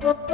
Bye.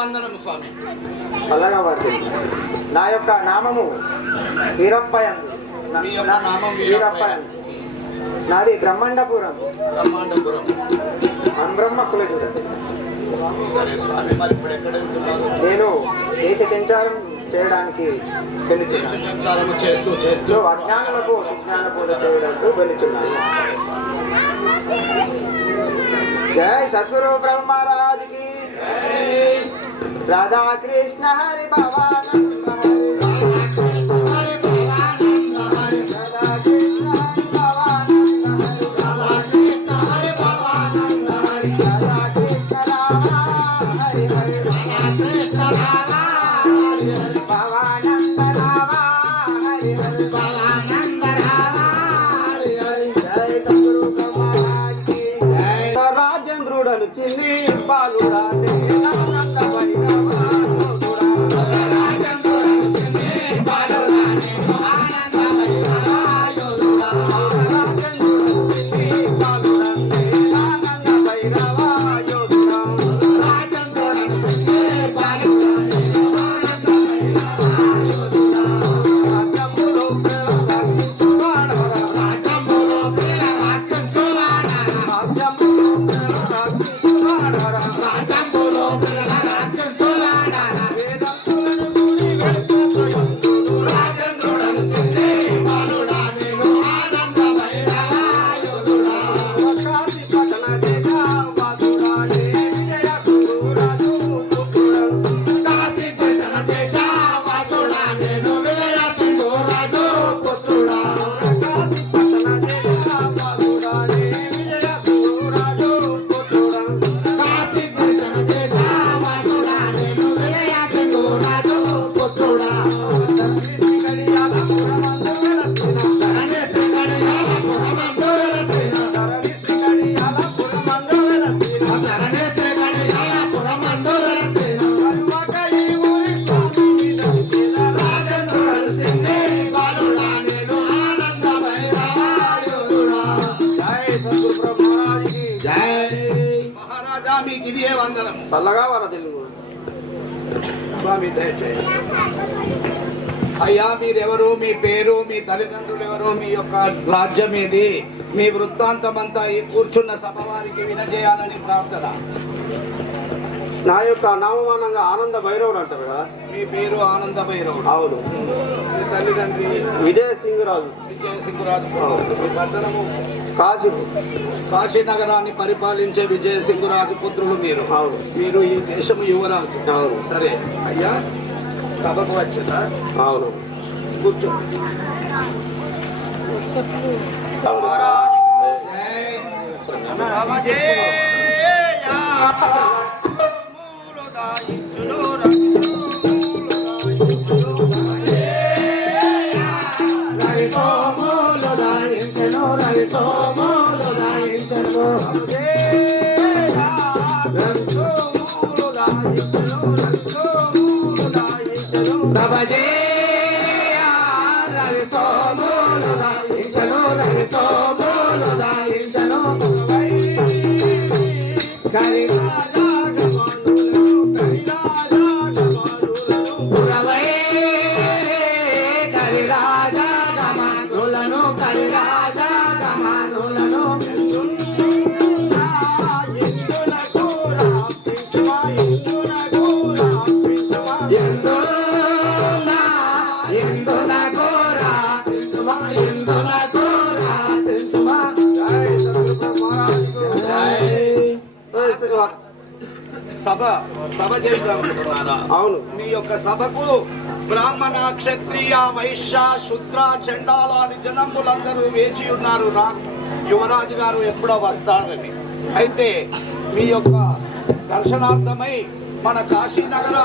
వందనము స్వామి. అలాగా వారి నా యొక్క నామము వీరప్పయ్య. మీ యొక్క నామం వీరప్పయ్య. నాది బ్రహ్మాండపురం. బ్రహ్మాండపురం బ్రహ్మ కులజుడు. సరే స్వామి, మరి ఇప్పుడు ఎక్కడ ఉంటున్నారు? నేను దేశ సంచారం చేయడానికి దేశ సంచారం చేస్తూ చేస్తూ అజ్ఞానులకు సుజ్ఞాన పూజ చేయడానికి వెళుతున్నాను. జై సద్గురు బ్రహ్మరాజుకి, రాధా కృష్ణ హరి భవానంద హరి, రాధా కృష్ణ హరి భవానంద హరి, రాధా కృష్ణ హరి భవానంద హరి, రాధా కృష్ణ రామ హరి హరి, రాధా కృష్ణ రామ హరి హరి, భవానంద రామ హరి హరి, భవానంద రామ హరి హరి. జై సద్గురు బ్రహ్మరాజుకి జై. రాజేంద్రుడను చిన్ని బాలుడా చల్లగా వర తెలుగు స్వామి. అయ్యా, మీరెవరు? మీ పేరు, మీ తల్లిదండ్రులు ఎవరు, మీ యొక్క రాజ్యం ఏది, మీ వృత్తాంతం అంతా ఈ కూర్చున్న సభ వారికి వినజేయాలని ప్రార్థన. నా యొక్క నామమానంగా ఆనంద భైరవుడు అంటారు కదా. మీ పేరు ఆనంద భైరవుడు? అవును. మీ తల్లిదండ్రి విజయ సింగరాజు. విజయ సింగరాజు. మీ పట్టణము కాశీ నగరాన్ని పరిపాలించే విజయ సింగరాజు పుత్రులు మీరు. అవును. మీరు ఈ దేశము యువరాజు. అవును. సరే అయ్యా, సభకు వచ్చేదా? అవును. కూర్చో. సభ చేద్దామనుకున్నారా? అవును. మీ యొక్క సభకు బ్రాహ్మణ, క్షత్రియ, వైశ్య, శుద్ర, చండాలాది జనములందరూ వేచి ఉన్నారు. యువరాజు గారు ఎప్పుడో వస్తారని. అయితే మీ యొక్క దర్శనార్థమై మన కాశీనగర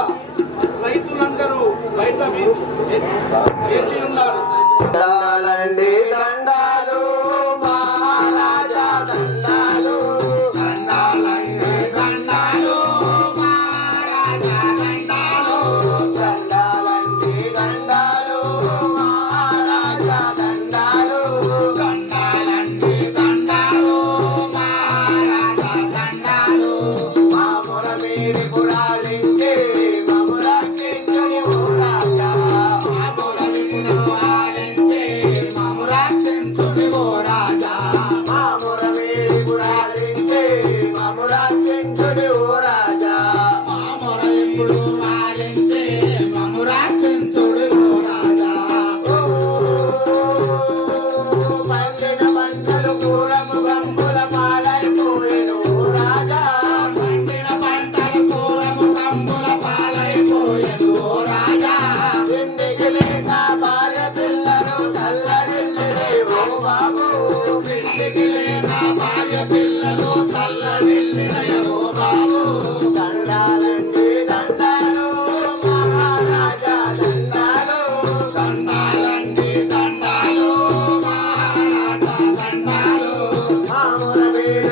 రైతులందరూ బయట వేచి ఉన్నారు. దండాలండి దండాలు మహారాజా, దండాలు దండాలండి దండాలు మహారాజా, దండాలు దండాలండి దండాలు మహారాజా, దండాలు దండాలండి దండాలు మహారాజా, దండాలు మా మురమీరి పుడాలించి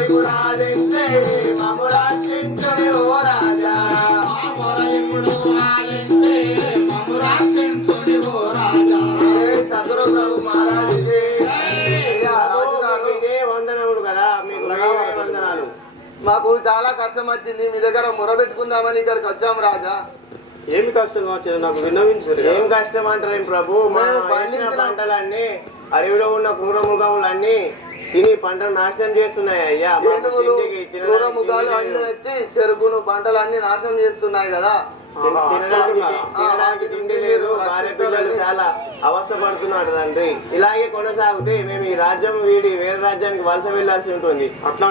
ఇప్పుడు ఆలించే మమ్ము రక్షించుడి ఓ రాజా మా మొర ఇప్పుడు ఆలించే మమ్ము రక్షించుడి ఓ రాజా. సద్గురు ప్రభు మహారాజుకి ఇదే వందనముడు కదా, మీకు వేరే వందనాలు. మాకు చాలా కష్టం వచ్చింది, మీ దగ్గర మొరబెట్టుకుందామని ఇక్కడికి వచ్చాం రాజా. ఏమి కష్టం వచ్చింది నాకు విన్నవించు. ఏం కష్టం అంటారేం ప్రభు? మేము పండించిన పంటలన్నీ అడవిలో ఉన్న క్రూర మృగములన్నీ తిని పంటలు నాశనం చేస్తున్నాయి అయ్యా. ఏనుగులు క్రూర మృగాలు అన్ని వచ్చి చెరుకును పంటలు అన్ని నాశనం చేస్తున్నాయి కదా. తినడానికి తిండి లేదు, భార్య పిల్లలు చాలా అవస్థపడుతున్నాడు తండ్రి. ఇలాగే కొనసాగితే మేము ఈ రాజ్యం వీడి వేరే రాజ్యానికి వలస వెళ్లాల్సి ఉంటుంది. అట్లా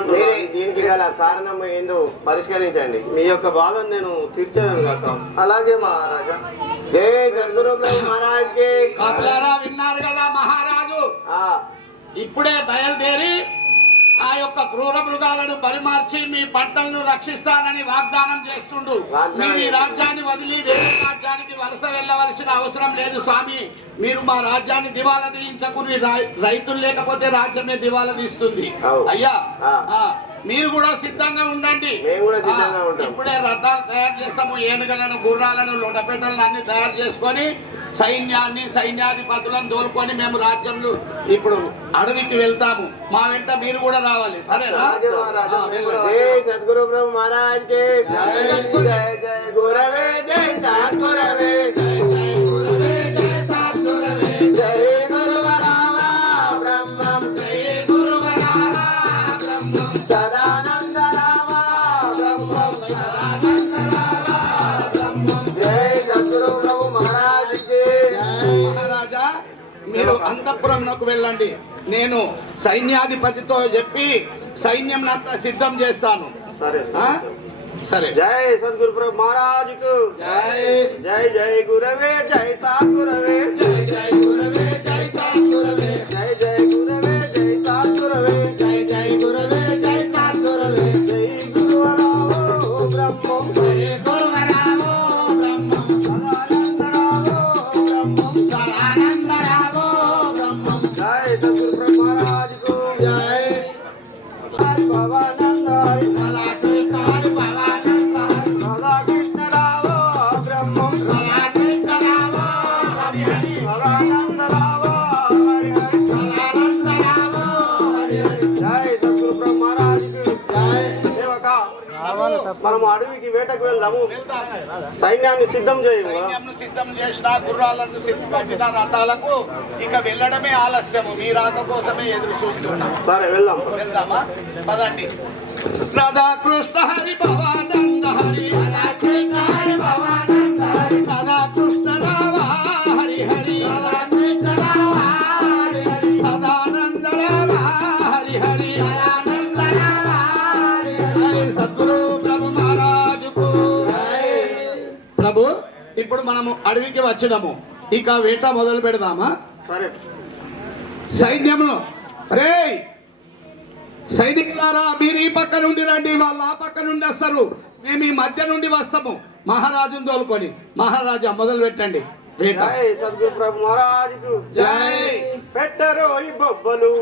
దీనికి గల కారణం ఏందో పరిష్కరించండి. మీ యొక్క బాధను నేను తీర్చాను కాక. అలాగే మహారాజా. జై సద్గురు ప్రభు మహారాజ్ కి. కపిలారా విన్నారు కదా మహారాజు ఇప్పుడే బయలుదేరి ఆ యొక్క క్రూర మృగాలను పరిమార్చి మీ పంటలను రక్షిస్తానని వాగ్దానం చేస్తుండు. మీరు ఈ రాజ్యాన్ని వదిలి వేరే రాజ్యానికి వలస వెళ్ళవలసిన అవసరం లేదు స్వామి. మీరు మా రాజ్యాన్ని దివాలా తీయించకుని, రైతులు లేకపోతే రాజ్యమే దివాలా తీస్తుంది అయ్యా. మీరు కూడా సిద్ధంగా ఉండండి. ఇప్పుడే రథాలు తయారు చేస్తాము, ఏనుగలను గుర్రాలను లొటపెట్టలను అన్ని తయారు చేసుకొని సైన్యాన్ని సైన్యాధిపతులను తోలుకొని మేము రాజ్యంలో ఇప్పుడు అడవికి వెళ్తాము. మా వెంట మీరు కూడా రావాలి, సరేనా? సద్గురు ప్రభు మహారాజ్ కి జై జై గురవే జై సద్గురవే జై జై గురవే జై సద్గురవే జై గురువరామ బ్రహ్మం జై గురువరామ బ్రహ్మం సదానంద రామ బ్రహ్మం సదానంద రామ బ్రహ్మం జై సద్గురు ప్రభు మహారాజ్ కి. మహారాజా మీరు అంతఃపురంలోకి వెళ్ళండి. నేను సైన్యాధిపతితో చెప్పి సైన్యం అంతా సిద్ధం చేస్తాను. సరే. జై సద్గురు ప్రభు మహారాజ్ కు జై. జై జై గురవే జై సద్గురవే జై జై గురవే జై సద్గురవే జై జై గురవే జై సద్గురవే జై జై గురవే జై సద్గురవే జై గురువరామో బ్రహ్మం జై గురువరామో బ్రహ్మం సదానందరామో బ్రహ్మం సదానందరామో బ్రహ్మం. జై సద్గురు ప్రభు మహారాజ్ కు జై. హరి భవానంద హరి కళాకృష్ణ హరి భవానంద హరి రాధాకృష్ణరావో బ్రహ్మం రాధాకృష్ణరావో హరి హరి సదానందరావో హరి హరి సదానందరావో హరి హరి. జై సద్గురు బ్రహ్మ మహారాజ్ కు జై. సేవక మనము అడవికి వేటకు వెళ్దాము. సైన్యాన్ని సిద్ధం చేయము. సైన్యంను సిద్ధం చేసిన గుర్రాలను సిద్ధపట్టిన రథాలకు ఇక వెళ్ళడమే ఆలస్యము. మీ రాక కోసమే ఎదురు చూస్తున్నాం. సరే వెళ్దాం. వెళ్దామా? పదండి. రాధాకృష్ణ హరి భవానంద హరి రాధాకృష్ణ హరి భవానంద హరి రాధాకృష్ణ రావ హరి హరి రాధాకృష్ణ రావ హరి హరి సదానంద రావ హరి హరి సదానంద రావ హరి హరి. సద్గురు ప్రభు మహారాజుకు ప్రభు. ఇప్పుడు మనము అడవికి వచ్చినాము, ఇక వేట మొదలు పెడదామా? సరే. సైన్యమును రే సైనికులారా, మీరు ఈ పక్క నుండి రండి, వాళ్ళు ఆ పక్క నుండి వస్తారు, మేము ఈ మధ్య నుండి వస్తాము మహారాజును తోలుకొని. మహారాజా మొదలు పెట్టండి వేట. జై సద్గురు ప్రభు మహారాజ్ కు జై. పెట్టరు ఈ బొబ్బలు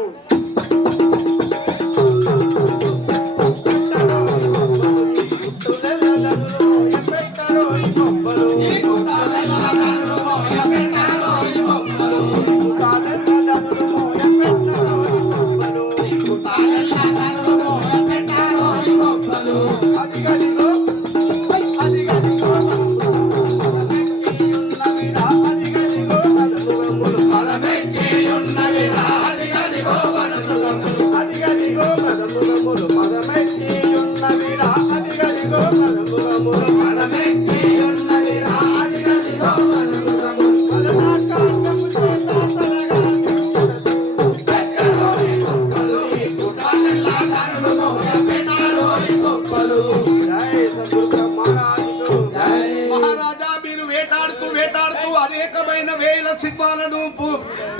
అనేకమైన వేల సింహాలను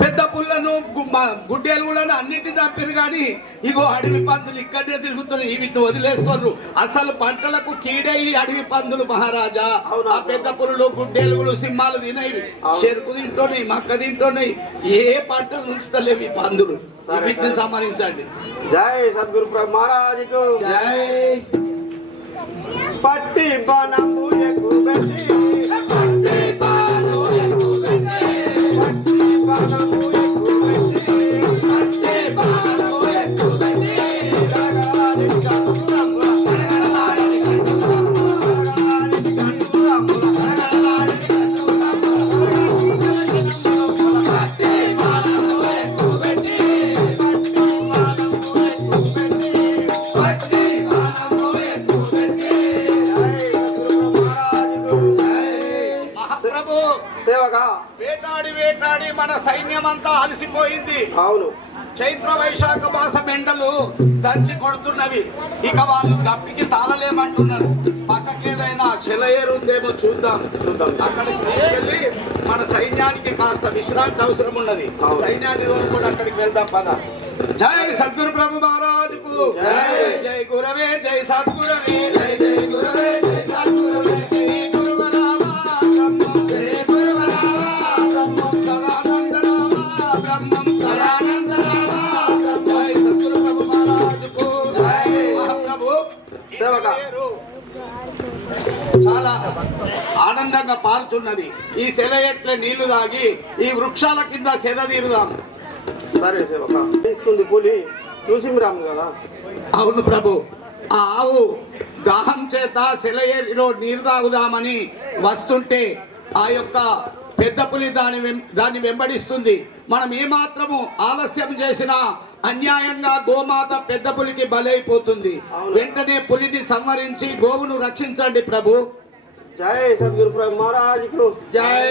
పెద్ద పుల్లను గుడ్డేలు కూడా అన్నింటినీ చంపారు. కానీ ఇగో అడవి పందులు ఇక్కడనే తిరుగుతున్నాయి, వీటిని వదిలేస్తున్నారు. అసలు పంటలకు కీడే ఈ అడవి పందులు మహారాజా. ఆ పెద్ద పుల్లు గుడ్డేలు సింహాలు తినవి, చెరుకు తింటున్నాయి, మక్క తింటున్నాయి, ఏ పంటలు ఉంచుతలేవు ఈ పందులు. వీటిని సంహరించండి. जय सद्गुरु प्रभु महाराज को जय पट्टी बनमु ఎక్కుబెట్టి पट्टी बानो ఎక్కుబెట్టి पट्टी बनमु ఎక్కుబెట్టి पट्टी बानो ఎక్కుబెట్టి గడగడలాడి గంటురమ్మ గడగడలాడి గంటురమ్మ గడగడలాడి గంటురమ్మ పట్టీ బానము ఎక్కుబెట్టి పట్టీ బానము ఎక్కుబెట్టి మహాప్రభు సేవగా వేటాడి వేటాడి మన సైన్యమంతా అలసిపోయింది. అవును చైత్ర వైశాఖ మాసం ఎండలు దంచి కొడుతున్నవి. ఇక వాళ్ళు దప్పికి తాళలేమంటున్నారు. పక్కకేదైనా సెలయేరు ఉందేమో చూద్దాం. అక్కడికి తీసుకెళ్ళి మన సైన్యానికి కాస్త విశ్రాంతి అవసరం ఉన్నది. సైన్యాన్ని కూడా అక్కడికి వెళ్దాం పద. జై సద్గురు ప్రభు మహారాజుకు జై. జై గురవే జై సద్గురవే జై జై గురవే జై సద్గురవే జై గురువరామ బ్రహ్మం జై గురువరామ బ్రహ్మం సదానంద రామ బ్రహ్మం సదానంద రామ బ్రహ్మం. జై సద్గురు ప్రభు మహారాజుకు జై. మహాప్రభు సేవగా చాలా ఆనందంగా పారుతున్నది. ఈ సెలయేట్ల నీళ్లు తాగి ఈ వృక్షాల కింద సెద తీరుదాం. సరే సేవక తీసుకుంది పులి చూసి రాము కదా. అవును ప్రభు, ఆ ఆవు దాహం చేత సెలయేరులో నీరు తాగుదామని వస్తుంటే ఆ యొక్క పెద్ద పులి దాన్ని వెంబడిస్తుంది. మనం ఏమాత్రము ఆలస్యం చేసినా అన్యాయంగా గోమాత పెద్ద పులికి బలైపోతుంది. వెంటనే పులిని సంహరించి గోవును రక్షించండి ప్రభు. జై సద్గురు ప్రభు మహారాజ్ కు జై.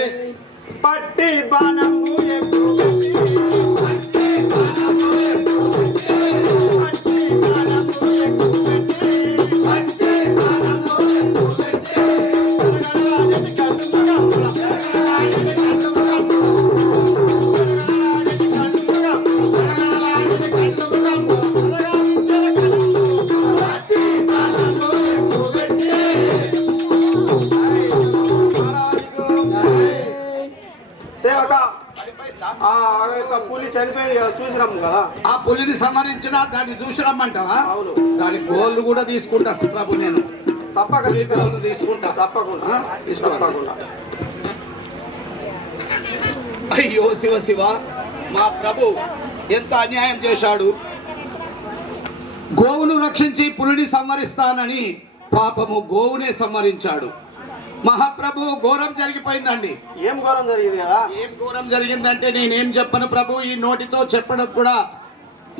పట్టి బాణము ఎక్కుబెట్టి పట్టీ బాణము ఎక్కుబెట్టి, పట్టీ బాణము ఎక్కుబెట్టి, జగడానికి గంటురమ్ము, జగడానికి గంటురమ్ము, పట్టీ బాణము ఎక్కుబెట్టి. సేవక ఆ యొక్క పులి చనిపోయింది కదా చూసి రాము కదా. ఆ పులిని సంహరించిన దాన్ని చూసి రమ్మంటావా? అవును దాని గోళ్ళు కూడా తీసుకుంటా ప్రభు. నేను తప్పక గోళ్ళు తీసుకుంటా. తప్పకుండా తప్పకుండా. అయ్యో శివ శివ, మా ప్రభు ఎంత అన్యాయం చేశాడు. గోవును రక్షించి పులిని సంహరిస్తానని పాపము గోవునే సంహరించాడు. మహాప్రభు ఘోరం జరిగిపోయిందండి. ఏం ఘోరం జరిగింది కదా. ఏం ఘోరం జరిగిందంటే నేనేం చెప్పను ప్రభు. ఈ నోటితో చెప్పడం కూడా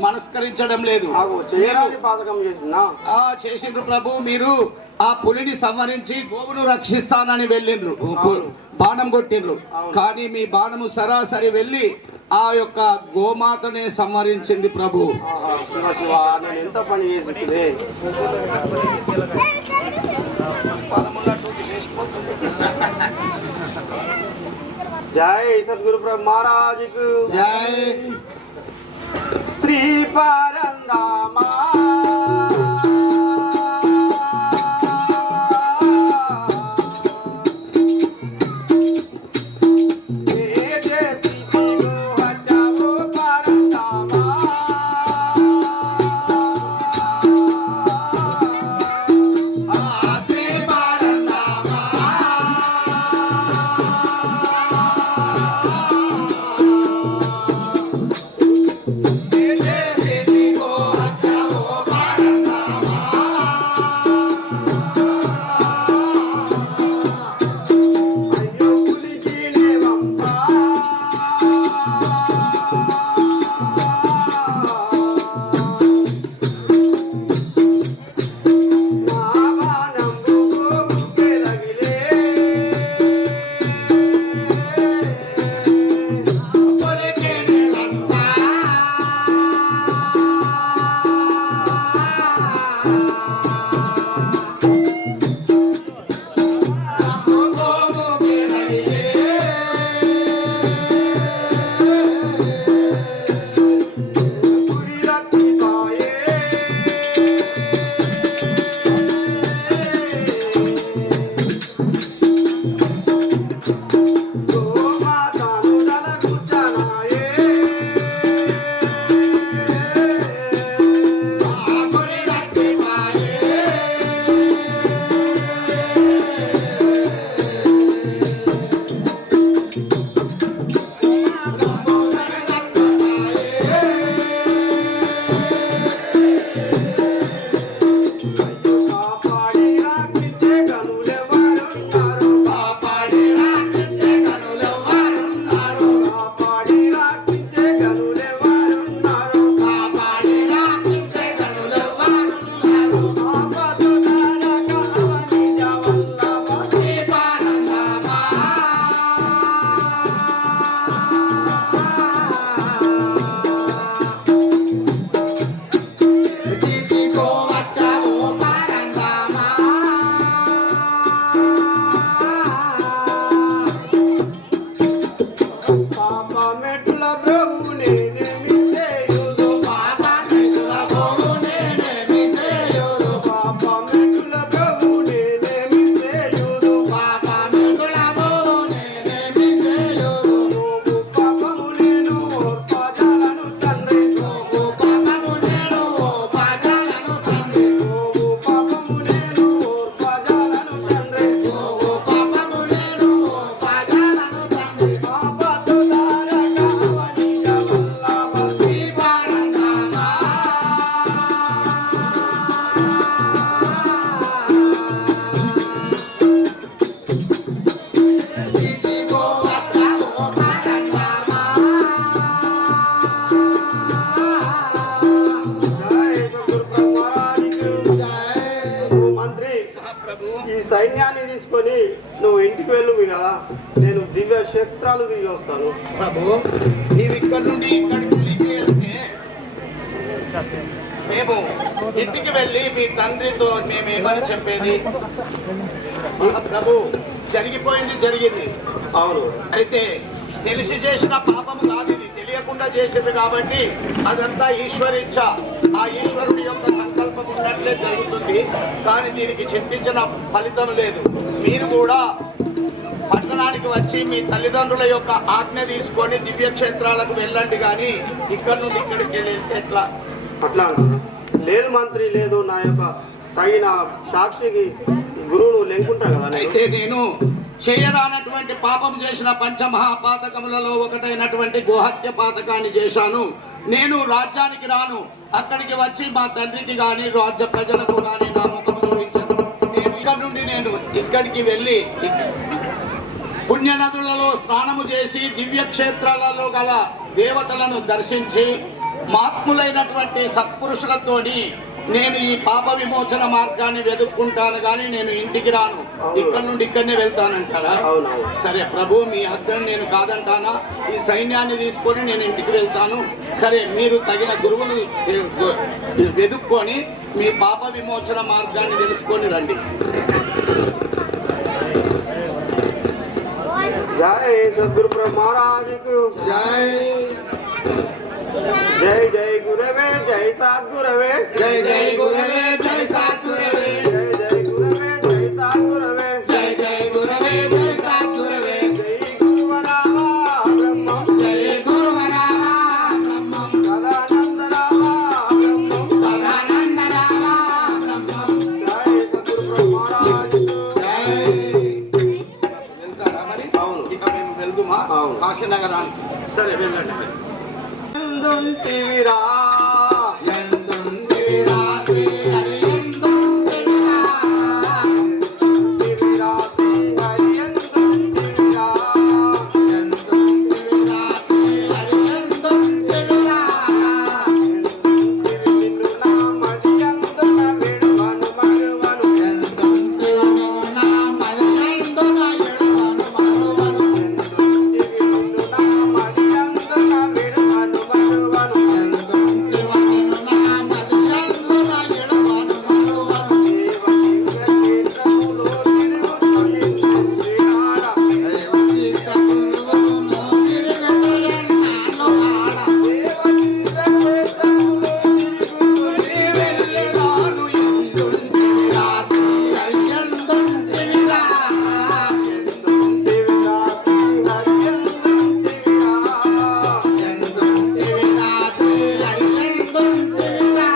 మనస్కరించడం లేదు. నాకు చేయరాని పాతకం చేసినా చేసిండ్రు ప్రభు. మీరు ఆ పులిని సంహరించి గోవును రక్షిస్తానని వెళ్ళిండ్రు, బాణం కొట్టిండ్రు. కానీ మీ బాణము సరాసరి వెళ్ళి ఆ యొక్క గోమాతనే సంహరించింది ప్రభు. శివ శివ నేను ఎంత పని చేసి జై సద్గురు ప్రభు మహారాజ్ కు జై. శ్రీ పరందామా గో సైన్యాన్ని తీసుకొని నువ్వు ఇంటికి వెళ్ళు కదా, నేను దివ్య క్షేత్రాలు దిగి వస్తాను. ప్రభు నీవు ఇక్కడ నుండి ఇక్కడికి వెళ్ళి మేము ఇంటికి వెళ్ళి మీ తండ్రితో మేమేమని చెప్పేది? ప్రభు జరిగిపోయింది జరిగింది. అవును, అయితే తెలిసి చేసిన పాపము కాదు ఇది, తెలియకుండా చేసింది కాబట్టి అదంతా ఈశ్వరిచ్ఛ. ఆ ఈశ్వరుని యొక్క సంకల్పం ఉన్నట్లే జరుగుతుంది, కానీ దీనికి చింతించిన ఫలితం లేదు. మీరు కూడా పట్టణానికి వచ్చి మీ తల్లిదండ్రుల యొక్క ఆజ్ఞ తీసుకొని దివ్యక్షేత్రాలకు వెళ్ళండి, కానీ ఇక్కడ నుండి ఇక్కడికి వెళ్ళి ఎట్లా? అట్లా అంటారు. లేదు మంత్రి, లేదు నా యొక్క తగిన సాక్షికి గురువును లెంకుంటా కదా. అయితే నేను చేయరానటువంటి పాపం చేసిన పంచమహాపాతకములలో ఒకటైనటువంటి గోహత్య పాతకాన్ని చేశాను. నేను రాజ్యానికి రాను, అక్కడికి వచ్చి మా తండ్రికి కానీ రాజ్య ప్రజలకు కానీ నా ముఖం చూపించను. నేను ఇక్కడ నుండి నేను ఇక్కడికి వెళ్ళి పుణ్యనదులలో స్నానము చేసి దివ్యక్షేత్రాలలో గల దేవతలను దర్శించి మహాత్ములైనటువంటి సత్పురుషులతోని నేను ఈ పాప విమోచన మార్గాన్ని వెతుక్కుంటాను, కానీ నేను ఇంటికి రాను, ఇక్కడ నుండి ఇక్కడనే వెళ్తానంటారా? సరే ప్రభు, మీ అర్థం నేను కాదంటానా? ఈ సైన్యాన్ని తీసుకొని నేను ఇంటికి వెళ్తాను. సరే, మీరు తగిన గురువుని వెతుక్కొని మీ పాప విమోచన మార్గాన్ని తెలుసుకొని రండి. జై సద్గురు బ్రహ్మ మహారాజుకు జై. జై జై గురవే జై సద్గురవే, జై జై గురవే జై సద్గురవే, జై జై గురవే జై సద్గురవే, జై జై గురవే జై సద్గురవే. జై గురువరామ బ్రహ్మం, జై గురువరామ బ్రహ్మం, సదానందరామ బ్రహ్మం, సదానందరామ బ్రహ్మం. జై సద్గురు బ్రహ్మ మహారాజుకు జై. వెళ్తారా మరి? అవును. ఇక మేము వెళ్దుమా? అవును. కాశీనగరానికి. సరే వెళ్ళండి. ఎందుంటివిరా ఎందుంటివిరా శ్రీ హరి ఎందుంటివిరా, ఎందుంటివిరా శ్రీ హరి ఎందుంటివిరా, ఎందుంటివిరా శ్రీ హరి ఎందుంటివిరా. నిన్ను నా మదియందున విడువను మరువను, ఎందుంటివి నిన్ను నా మదియందున ఎడువను మరువను, నిన్ను నా మదియందున విడువను మరువను, ఎందుంటివి నిన్ను నా మదియందున ఎడువను మరువను. దేవతీయ క్షేత్రములో తిరుగుతున్న దైవతీర్థ గురువును తిరుగుతయన్నాను ఆడ. దేవతీయ క్షేత్రములో తిరుగుతున్న వెళ్ళిరాను ఎందుంటివిరా శ్రీ హరి ఎందుంటివిరా, ఎందుంటివిరా శ్రీ హరి ఎందుంటివిరా, ఎందుంటివిరా శ్రీ హరి ఎందుంటివిరా.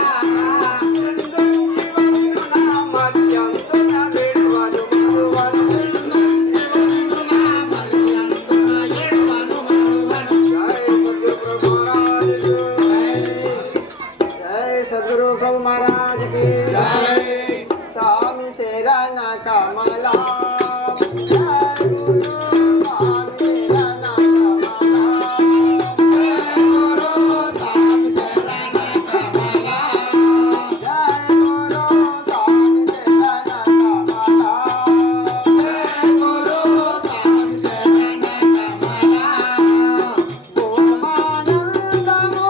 सद्गुरु प्रभु महाराज की जय। स्वामी शरण कमला, जय गुरु स्वामी शरण कमला, जय गुरु स्वामी शरण कमला, जय गुरु स्वामी शरण कमला, जय गुरु स्वामी शरण कमला. पूर्णानंदमो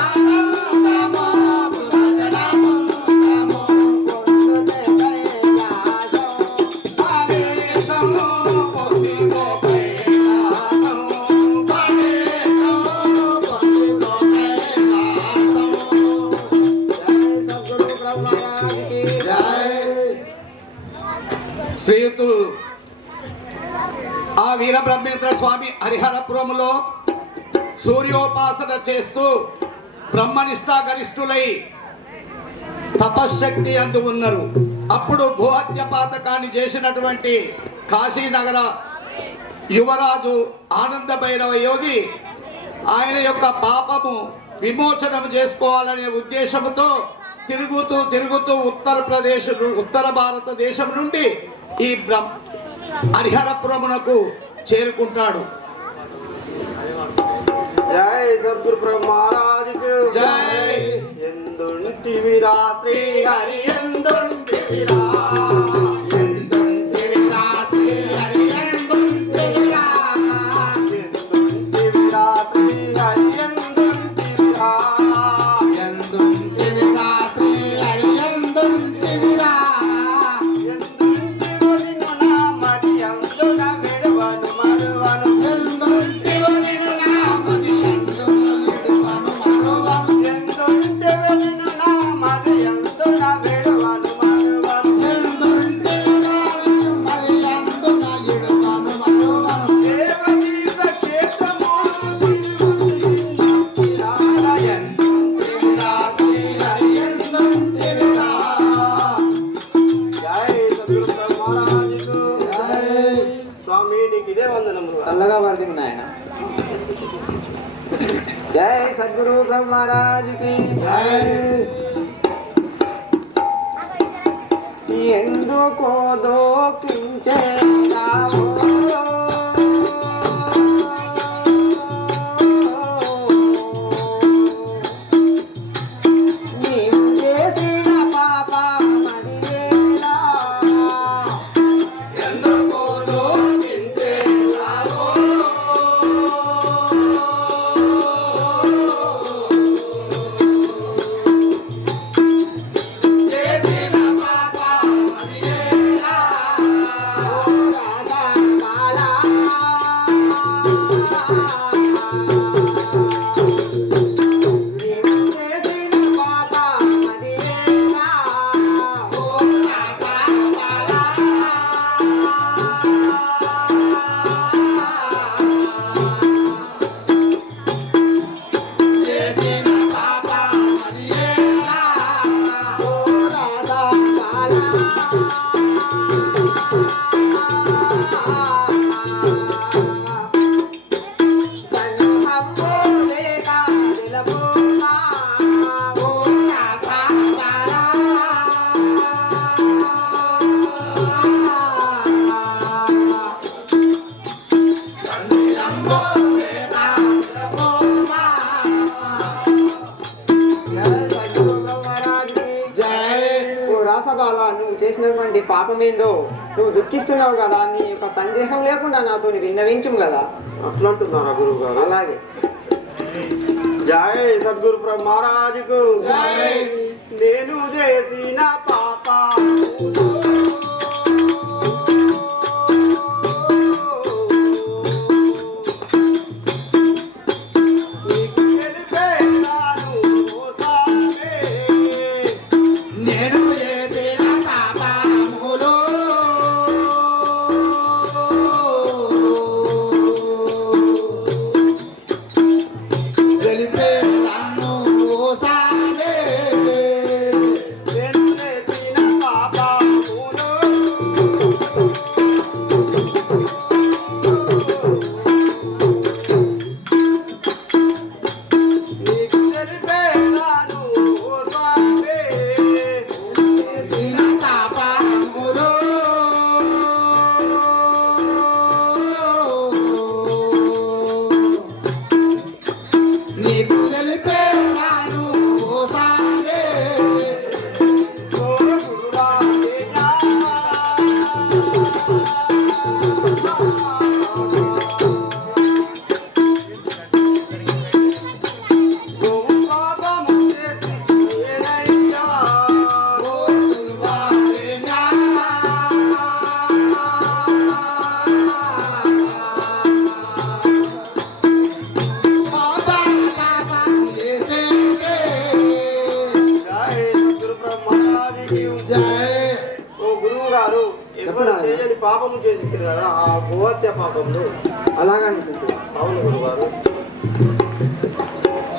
ఆనందమో భుజనము నమో, ఆదేశము పొందితో కైలాసము, ఆదేశము పొందితో కైలాసము. జై. శ్రీయుతులు ఆ వీరబ్రహ్మేంద్ర స్వామి హరిహరపురములో సూర్యోపాసన చేస్తూ బ్రహ్మనిష్టా గరిష్ఠులై తపశ్శక్తి అందు ఉన్నారు. అప్పుడు భూహత్య పాతకాన్ని చేసినటువంటి కాశీనగర యువరాజు ఆనంద భైరవ యోగి ఆయన యొక్క పాపము విమోచనం చేసుకోవాలనే ఉద్దేశంతో తిరుగుతూ తిరుగుతూ ఉత్తర భారతదేశం నుండి ఈ హరిహరపురమునకు చేరుకుంటాడు. జై సద్గురు బ్రహ్మ మహారాజ్ కి జై. ఎందుంటివి రాత్రి హరి సద్గురు బ్రహ్మరాజుకి ఎందుకో దోకించేనావో నీవు చేసిన పాపం అదియేనా ఎందుకో దోచించేనావో చేసిన పాపం అదియేలా రాధా బాలా నీవు చేసిన పాపం అదియేనా చేసిన పాపం అదియేలా రాధా బాలా సన్నుహంబో లేక నిలబోమా ఓ రాధా బాలా రాసబాల నువ్వు చేసినటువంటి పాపమేందో నువ్వు దుఃఖిస్తున్నావు కదా నీ యొక్క సందేహం లేకుండా నాతో విన్నవించు కదా అట్లంటున్నారా గురువు గారు? అలాగే జై సద్గురు మహారాజుకు జై. నేను చేసిన పాప నేను చేసిన పాపములు తెలిపే నన్ను ఓసానే చేసిన పాపములు నీకు తెలిపే నన్ను ఓసానే పాపము చేసింది కదా ఆ గోహత్య పాపములు అలాగనుకుంటుంది అవును గురువు గారు.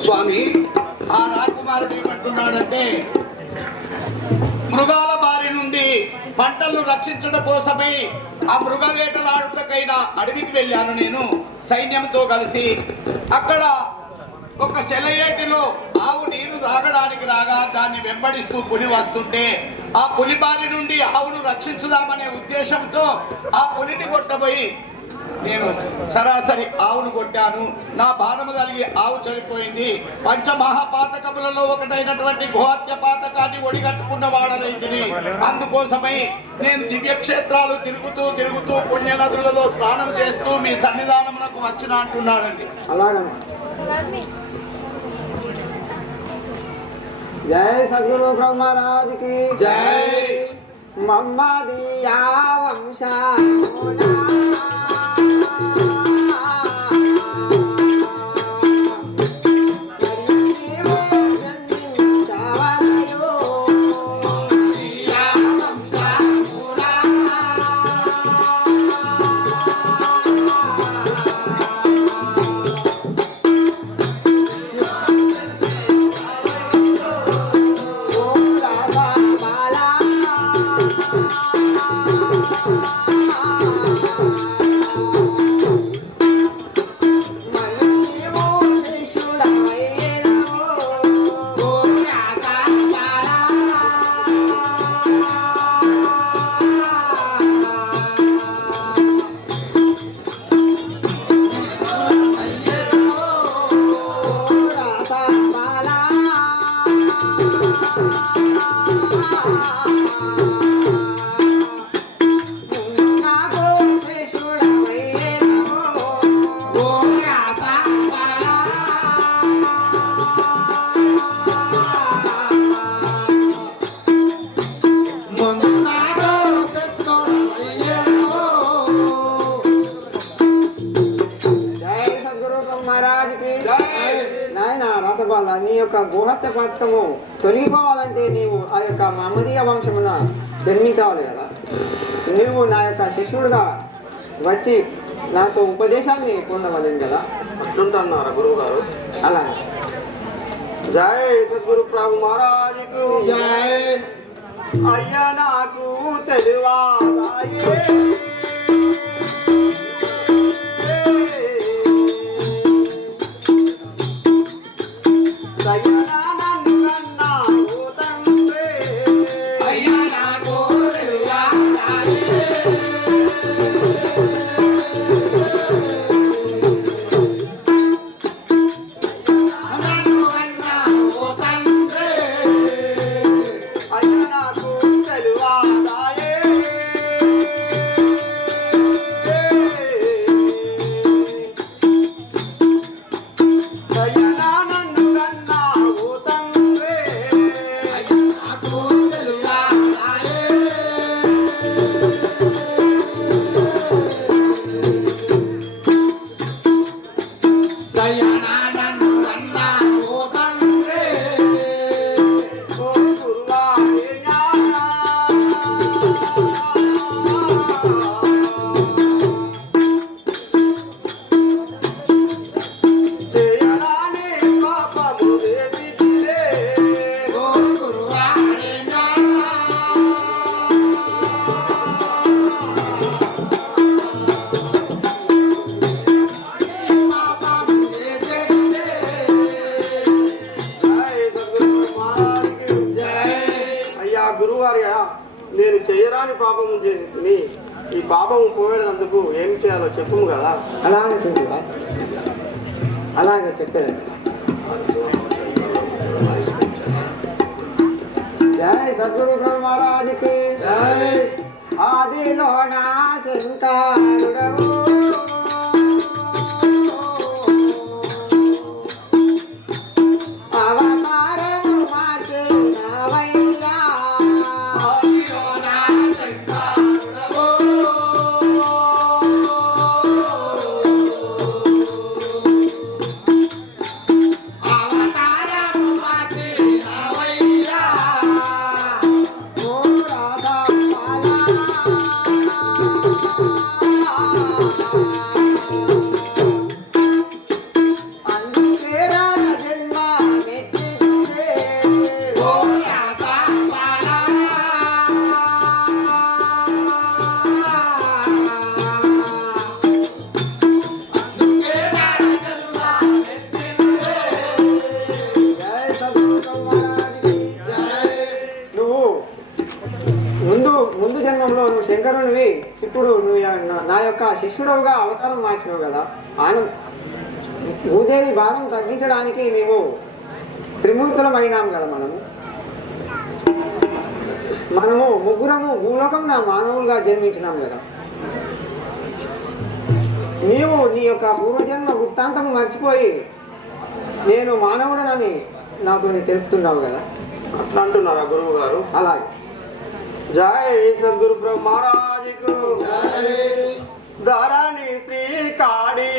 స్వామి ఆ రాజకుమారుడు ఏమంటున్నాడంటే మృగాల బారి నుండి పంటలను రక్షించడం కోసమై ఆ మృగ వేటలాడుటకైనా అడవికి వెళ్ళాను నేను సైన్యంతో కలిసి. అక్కడ ఒక సెలయేటిలో ఆవు నీరు తాగడానికి రాగా దాన్ని వెంబడిస్తూ పులి వస్తుంటే ఆ పులి బారి నుండి ఆవును రక్షించుదామనే ఉద్దేశంతో ఆ పులిని కొట్టబోయి నేను సరాసరి ఆవును కొట్టాను. నా బాణము తగిలి ఆవు చనిపోయింది. పంచమహాపాతకములలో ఒకటైనటువంటి గోహత్య పాతకాన్ని ఒడిగట్టుకున్న వాడనైతిని. అందుకోసమై నేను దివ్యక్షేత్రాలు తిరుగుతూ తిరుగుతూ పుణ్యనదులలో స్నానం చేస్తూ మీ సన్నిధానమునకు వచ్చిన అంటున్నాడండి. అలాగనే జై సద్గురు బ్రహ్మరాజుకి జై. మమ్మదియా వంశా ఆధిపత్య పథకము తొలగిపోవాలంటే నీవు ఆ యొక్క మహమ్మదీయ వంశమున జన్మించాలి కదా. నువ్వు నా యొక్క శిష్యుడుగా వచ్చి నాతో ఉపదేశాన్ని పొందవలేను కదా. అట్లుంటున్నారా గురువు గారు? అలాగే జై సద్గురు ప్రభు మహారాజుకు జై. అయ్యా నాకు తెలివాదాయే అయ్యా నాకు తెలువాదాయే. నన్ను కన్నావు ఓ తండ్రి. అయ్యా నాకు తెలివాదాయే అయ్యా నన్ను కన్నావు తండ్రి అయ్యా నాకు తెలువాదాయే. దయనా నన్ను కన్నావు ఓ తండ్రి. ఓ గురువారి జ్ఞానా చేయరాని పాపము చేసితిరే ఓ గురువారే జ్ఞానా. పాపము చేసేస్తే. జై సద్గురు మహారాజుకి జై. అయ్యా గురువార్యా, నేను చేయరాని పాపము చేసి తిని ఈ పాపము పోయేందుకు ఏం చేయాలో చెప్పుము కదా. అలాగే చూడుగా. అలాగే చెప్పేది. జై సద్గురు బ్రహ్మ మహారాజుకి జై. ఆదిలో నా శంకరుడవు అవతారము మార్చినవయ్యా. ఆదిలో నా శంకరుడవు. అవతారము మార్చినవయ్యా. ఓ రాధా పాలా. అందుకే రాధ జన్మ మెచ్చితే. ఓ రాధా పాలా. అందుకే రాధ జన్మ ఎత్తిందే. జై సద్గురు బ్రహ్మ మహారాజుకి. జై. నువ్వు ముందు జన్మంలో నువ్వు శంకరునివి, ఇప్పుడు నువ్వు నా యొక్క శిష్యుడవుగా అవతారం మార్చినావు కదా. భూదేవి భారం తగ్గించడానికి నీవు త్రిమూర్తులం అయినాం కదా. మనము ముగ్గురము భూలోకం నా మానవులుగా జన్మించినాం కదా. నీవు నీ యొక్క పూర్వజన్మ వృత్తాంతం మర్చిపోయి నేను మానవుడనని నాతో తెలుపుతున్నావు కదా. అట్లా అంటున్నారా గురువు గారు? అలాగే జై సద్గురు బ్రహ్మ మహారాజుకు జై. ధరణి శ్రీ కాడి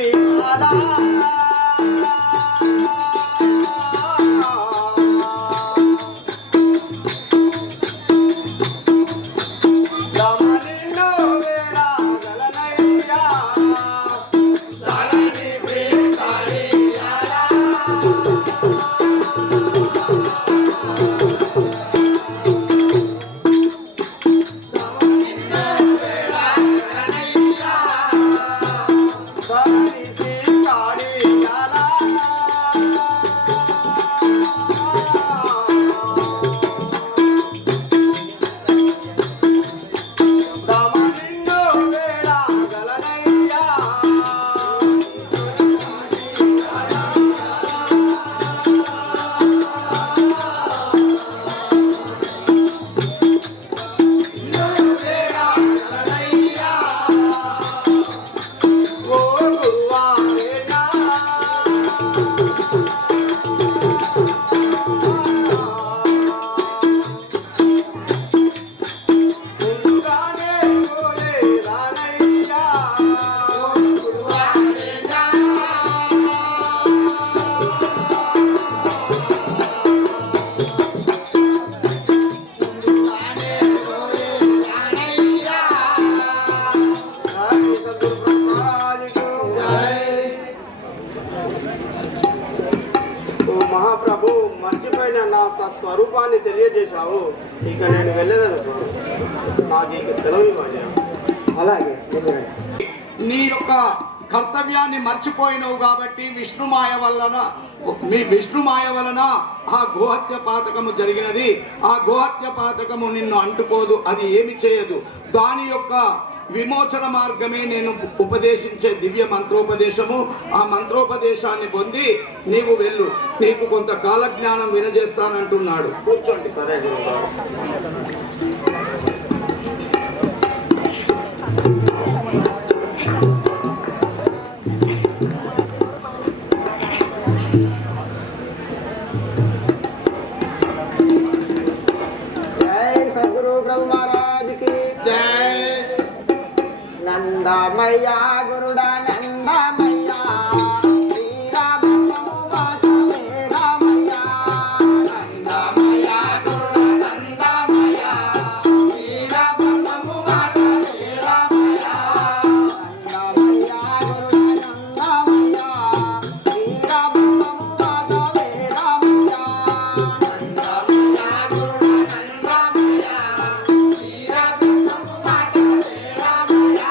రమణిలో వేళ గలనయ్యా ధరణి శ్రీకాళియాల. ధరణిలో వేళ గణనయ్యా. ధరణి శ్రీ కాడి స్వరూపాన్ని తెలియజేశావు. ఇక నేను వెళ్ళేదాను స్వామి, నాకు ఇక సెలవు ఇవ్వాలి. అలాగే వెళ్ళండి. నీ యొక్క కర్తవ్యాన్ని మర్చిపోయినవు కాబట్టి విష్ణుమాయ వలన ఆ గోహత్య పాతకము జరిగినది. ఆ గోహత్య పాతకము నిన్ను అంటుకోదు, అది ఏమి చేయదు. దాని యొక్క విమోచన మార్గమే నేను ఉపదేశించే దివ్య మంత్రోపదేశము. ఆ మంత్రోపదేశాన్ని పొంది నీవు వెళ్ళు, నీకు కొంత కాలజ్ఞానం వినజేస్తానంటున్నాడు. కూర్చోండి. సరే గురువుగారు. జై సద్గురు ప్రభు మహారాజ్ కి జై. నందమయ్య గురుడా నందమయ్య శ్రీరామము మాట వేరమయ్య నందమయ్య గురుడా నందమయ్య శ్రీరామము మాట వేరమయ్య. నందమయ్య గురుడా నందమయ్య శ్రీరామము మాట వేరమయ్య నందమయ్య గురుడా నందమయ్య శ్రీరామము మాట వేరమయ్య.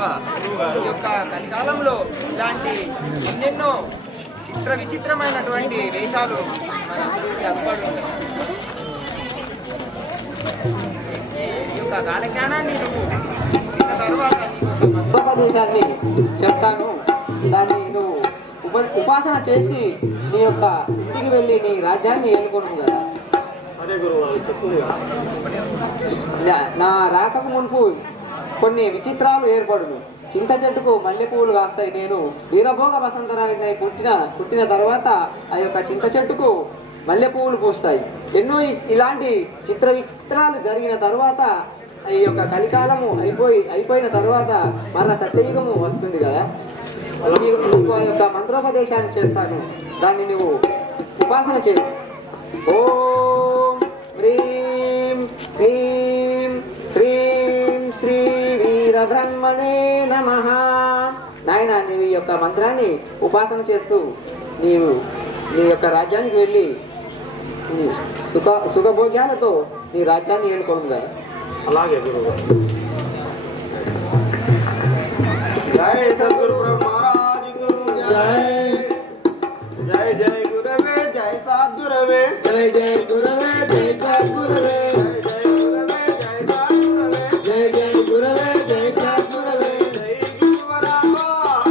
గురుదేవ, ఈ యొక్క కలికాలంలో ఇలాంటి ఎన్నెన్నో విచిత్రమైనటువంటి వేషాలు ఈ యొక్క కాలజ్ఞానాన్ని నువ్వు విన్న తర్వాత ఉపదేశాన్ని చెప్తాను. దాన్ని నువ్వు ఉపాసన చేసి నీ యొక్క ఇంటికి వెళ్ళి నీ రాజ్యాన్ని ఏలుకోను కదా. అదే గురువు చెప్తుంది. నా రాకకు మునుపు కొన్ని విచిత్రాలు ఏర్పడును. చింత చెట్టుకు మల్లెపూలు కాస్తాయి. నేను వీరభోగ వసంతరాయుడినై పుట్టిన తర్వాత ఆ యొక్క చింత చెట్టుకు మల్లెపూలు పూస్తాయి. ఎన్నో ఇలాంటి విచిత్రాలు జరిగిన తర్వాత ఈ యొక్క కలికాలము అయిపోయిన తర్వాత మళ్ళా సత్యయుగము వస్తుంది కదా. నీకు ఆ యొక్క మంత్రోపదేశాన్ని చేస్తాను. దాన్ని నువ్వు ఉపాసన చేయి. ఓం హ్రీం హ్రీం హ్రీం శ్రీ వీరబ్రహ్మణే నమః. నాయన, నీవు ఈ యొక్క మంత్రాన్ని ఉపాసన చేస్తూ నీవు నీ యొక్క రాజ్యానికి వెళ్ళి నీ సుఖభోగ్యాలతో నీ రాజ్యాన్ని ఏలుకోను కదా. అలాగే గురువు. జై సద్గురు మహారాజుకు జై. జై జై గురవే జై సద్గురవే. జై జై గురవే జై సద్గురవే. జై జై గురవే జై సద్గురవే. జై జై గురవే జై సద్గురవే. జై గురువరామ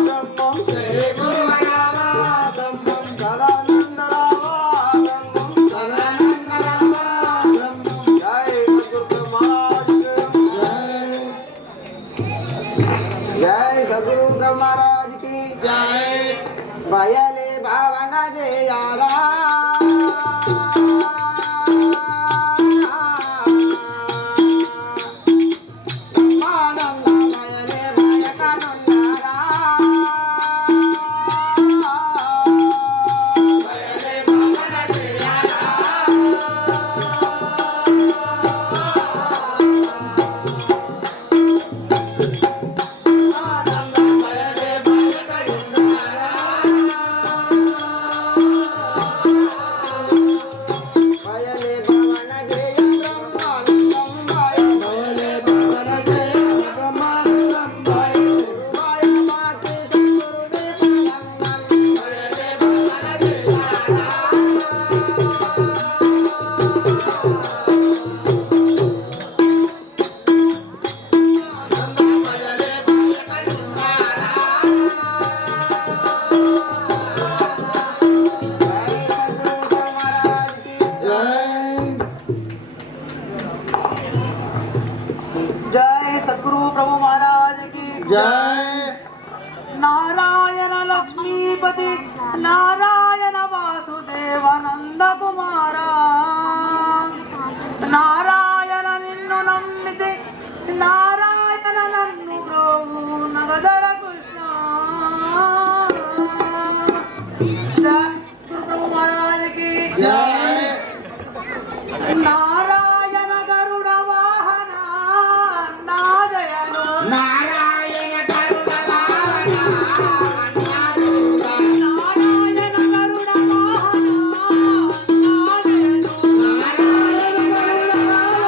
బ్రహ్మం. జై గురువరామ బ్రహ్మం. సదానంద రామ బ్రహ్మం. సదానంద రామ బ్రహ్మం. జై సద్గురు మహారాజుకు జై. జై సద్గురు బ్రహ్మరాజుకి జై. బయలే భావన జయారా. బ్రహ్మానంద బయలే భయకనున్నారా. బయలే భావన జయారా. బయలే భవన జయ బ్రహ్మానందం భయ. బయలే భవన జయ బ్రహ్మానందం భయ. గురువాయ మాకి సద్గురుని పరమం. బయలే భవన జయారా. బయలే భయకనున్నారా. जय सद्गुरु प्रभु महाराज की जय. नारायण लक्ष्मीपति नारायण वासुदेवानंद कुमारा. नारायण निन्नु नम्मिति नारायण नन्नु ब्रोवु नगदर कृष्ण. जय सद्गुरु प्रभु महाराज की जय. नारायण गरुड़ वाहन नाजयनु. नारायण करुण वाहन नारायण गरुड़ वाहन नाजयनु. नारायण करुण वाहन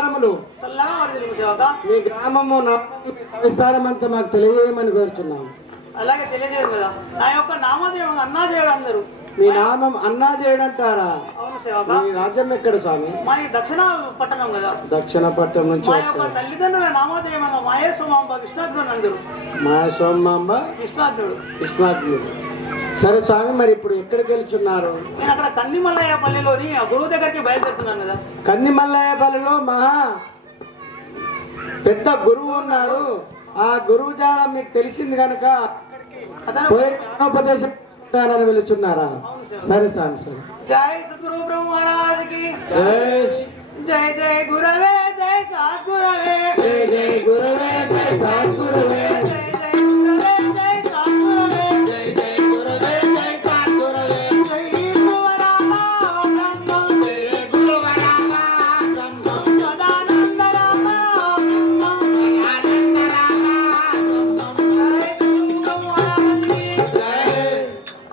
నమస్కారములు. చల్లగా వర్ధిల్లు సేవక. మీ గ్రామము సవిస్తారం అంతా మాకు తెలియజేయమని కోరుతున్నాం. అలాగే తెలియజేయదు కదా. నా యొక్క నామదేవం అన్నా చేయడం అందరూ. మీ నామం అన్నా చేయడంటారా? అవును సేవక. మీ రాజ్యం ఎక్కడ స్వామి? మా ఈ దక్షిణ పట్టణం కదా. దక్షిణ పట్టణం నుంచి మా యొక్క వచ్చారు. తల్లిదండ్రుల నామదేవంగా మాయేశ్వమాంబ విష్ణాగ్నుడు అందరు. మా సోమాంబ విష్ణాగ్నుడు. కృష్ణాగ్నుడు. సరే స్వామి, మరి ఇప్పుడు ఎక్కడికి వెళ్తున్నారు? నేను అక్కడ కన్నిమల్లయ్య పల్లిలోని ఆ గురువు దగ్గరికి బయలుదేరుతున్నాను కదా. కన్నిమల్లయ్యపల్లిలో మహా పెద్ద గురువు ఉన్నాడు. ఆ గురువు జాడ మీకు తెలిసింది కనుక అతను పోయి జ్ఞానోపదేశం అని వెళుతున్నారా? సరే స్వామి, సరే. జై సద్గురు బ్రహ్మ మహారాజుకి జై జై జై గురవే జై సద్గురవే జై జై గురువే జై సద్గురువే